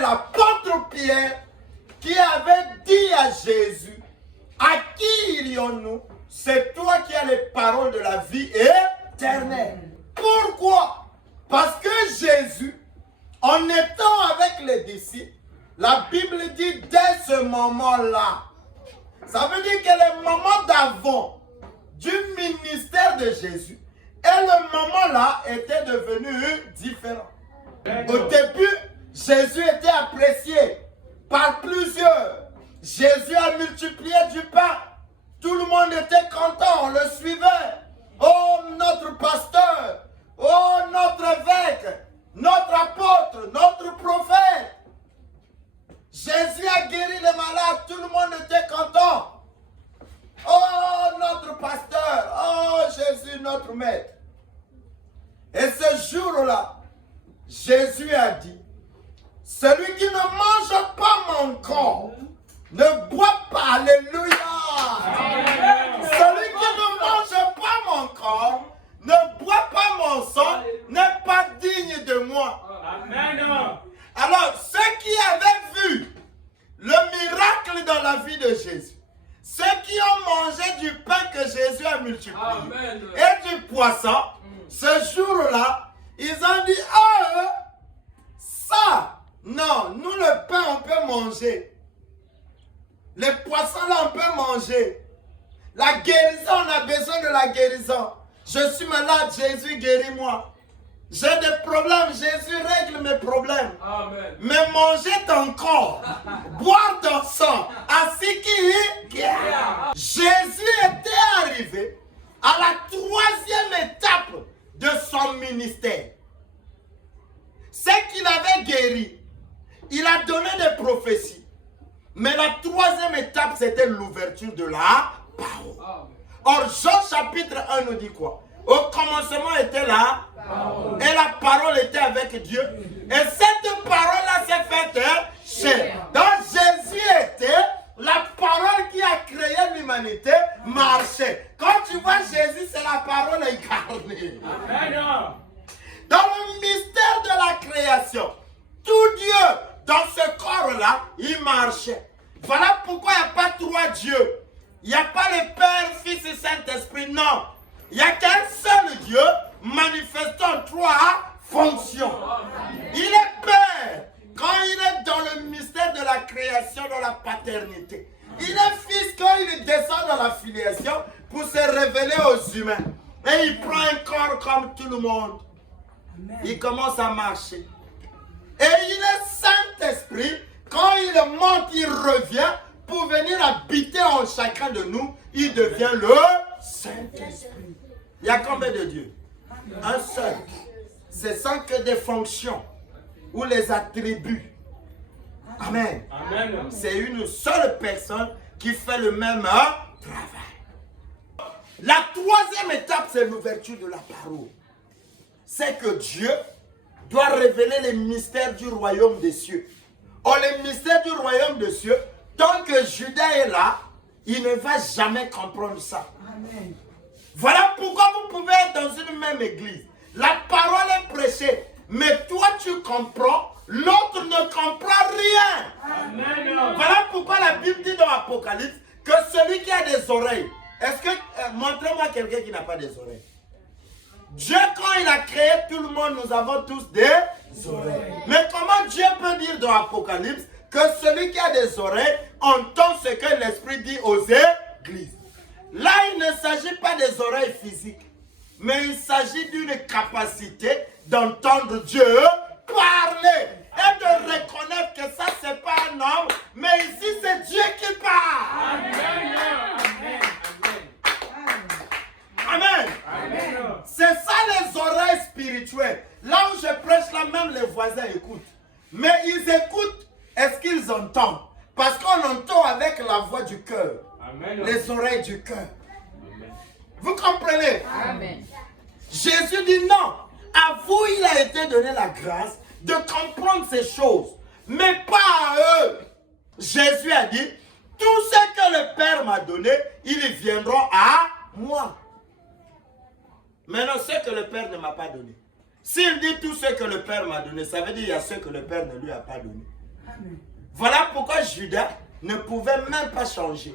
c'est l'apôtre Pierre qui avait dit à Jésus, à qui irions-nous? C'est toi qui as les paroles de la vie éternelle. Pourquoi? Parce que Jésus, en étant avec les disciples, la Bible dit dès ce moment-là, ça veut dire que le moment d'avant du ministère de Jésus et le moment-là était devenu différent. Au début, Jésus était apprécié par plusieurs. Jésus a multiplié du pain. Tout le monde était content, on le suivait. Oh, notre pasteur, oh, notre évêque, notre apôtre, notre prophète. Jésus a guéri les malades, tout le monde était content. Oh, notre pasteur, oh, Jésus, notre maître. Et ce jour-là, Jésus a dit, celui qui ne mange pas mon corps, ne boit pas, alléluia. Celui qui ne mange pas mon corps, ne boit pas mon sang, n'est pas digne de moi. Amen. Alors, ceux qui avaient vu le miracle dans la vie de Jésus, ceux qui ont mangé du pain que Jésus a multiplié et du poisson, ce jour-là, ils ont dit, oh, ça, non, nous le pain on peut manger. Les poissons là on peut manger. La guérison, on a besoin de la guérison. Je suis malade, Jésus guéris-moi. J'ai des problèmes, Jésus règle mes problèmes. Amen. Mais manger ton corps, boire ton sang, ainsi qui guérit. Jésus était arrivé à la 3e étape de son ministère. C'est qu'il avait guéri. Il a donné des prophéties. Mais la 3e étape, c'était l'ouverture de la parole. Or, Jean chapitre 1 nous dit quoi? Au commencement était la parole. Et la parole était avec Dieu. Et cette parole-là s'est faite chair. Donc Jésus était la parole qui a créé l'humanité, marchait. Quand tu vois Jésus, c'est la parole incarnée. Amen. Dans le mystère de la création, tout Dieu, dans ce corps-là, il marchait. Voilà pourquoi il n'y a pas 3 dieux. Il n'y a pas le Père, Fils et Saint-Esprit, non. Il n'y a qu'un seul Dieu manifestant 3 fonctions. Il est Père quand il est dans le mystère de la création, dans la paternité. Il est Fils quand il descend dans la filiation pour se révéler aux humains. Et il prend un corps comme tout le monde. Il commence à marcher. Et il est Saint-Esprit. Quand il monte, il revient pour venir habiter en chacun de nous. Il devient le Saint-Esprit. Il y a combien de dieux? Un seul. Ce sont que des fonctions ou les attributs. Amen. Amen. C'est une seule personne qui fait le même travail. La 3e étape, c'est l'ouverture de la parole. C'est que Dieu doit révéler les mystères du royaume des cieux. Or, les mystères du royaume des cieux, tant que Judas est là, il ne va jamais comprendre ça. Amen. Voilà pourquoi vous pouvez être dans une même église. La parole est prêchée, mais toi tu comprends, l'autre ne comprend rien. Amen. Voilà pourquoi la Bible dit dans l'Apocalypse que celui qui a des oreilles, est-ce que, montrez-moi quelqu'un qui n'a pas des oreilles. Dieu, quand il a créé tout le monde, nous avons tous des oreilles. Mais comment Dieu peut dire dans l'Apocalypse que celui qui a des oreilles entend ce que l'Esprit dit aux églises? Là, il ne s'agit pas des oreilles physiques, mais il s'agit d'une capacité d'entendre Dieu parler et de reconnaître que ça, ce n'est pas un homme, mais ici, c'est Dieu qui parle. Amen. Amen. Amen. C'est ça les oreilles spirituelles. Là où je prêche, là même les voisins écoutent. Mais ils écoutent, est-ce qu'ils entendent? Parce qu'on entend avec la voix du cœur. Amen. Les oreilles du cœur. Amen. Vous comprenez? Amen. Jésus dit non. À vous, il a été donné la grâce de comprendre ces choses. Mais pas à eux. Jésus a dit, tout ce que le Père m'a donné, ils viendront à moi. Maintenant, ce que le Père ne m'a pas donné. S'il dit tout ce que le Père m'a donné, ça veut dire qu'il y a ce que le Père ne lui a pas donné. Voilà pourquoi Judas ne pouvait même pas changer.